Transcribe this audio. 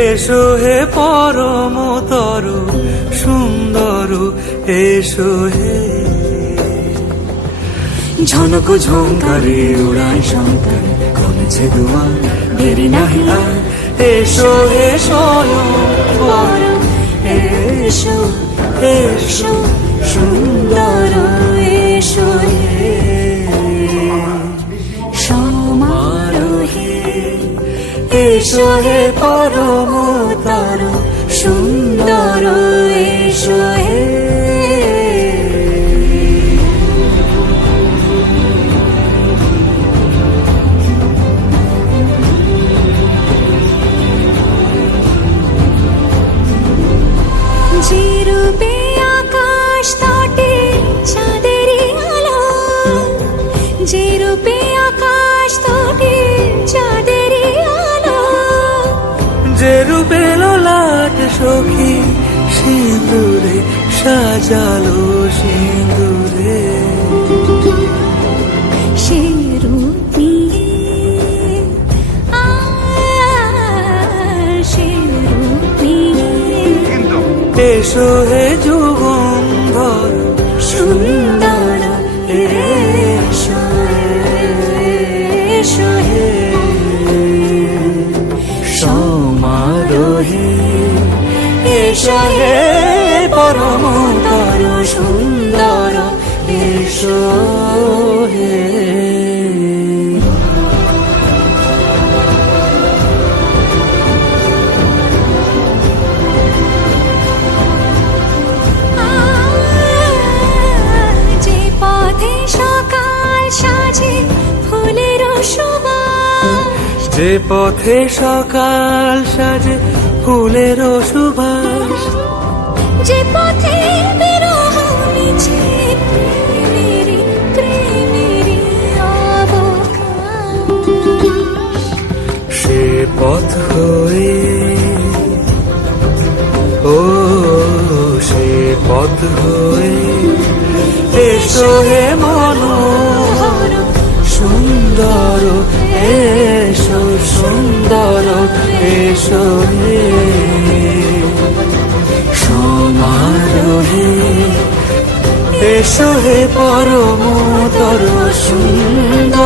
এসো হে পরমতর সুন্দর এসো হে। ঝনক ঝঙ্কারে উড়ায় শঙ্কর কমেছে দুয়ার দেরি নাহি আর। এসো হে স্বয়ং পরম এসো এসো সুন্দর এসো হে। সমারোহে এসো হে পরমতর সুন্দর এসো হে। যে রূপে আকাশ তটে চাঁদেরই আলো, যে রূপে আকাশ তটে চাঁদেরই আলো, যে রূপে ললাট সখী সিঁদুরে সাজালো সিঁদুরে। সে রূপ নিয়ে সে রূপ নিয়ে এসো হে যুগন্ধর সুন্দর এসো এসো হে। সমারোহে এসো হে পরমতর সুন্দর এসো হে। যে পথে সকাল সাজে ফুলের সুবাস, যে পথে বিরহ মিছে প্রেমেরই প্রেমেরই অবকাশ, সে পথ হয়ে ও সে পথ হয়ে এসো হে মনোহর সুন্দর এসো সুন্দর এসো হে। সমারোহে এসো হে পরমতর সুন্দর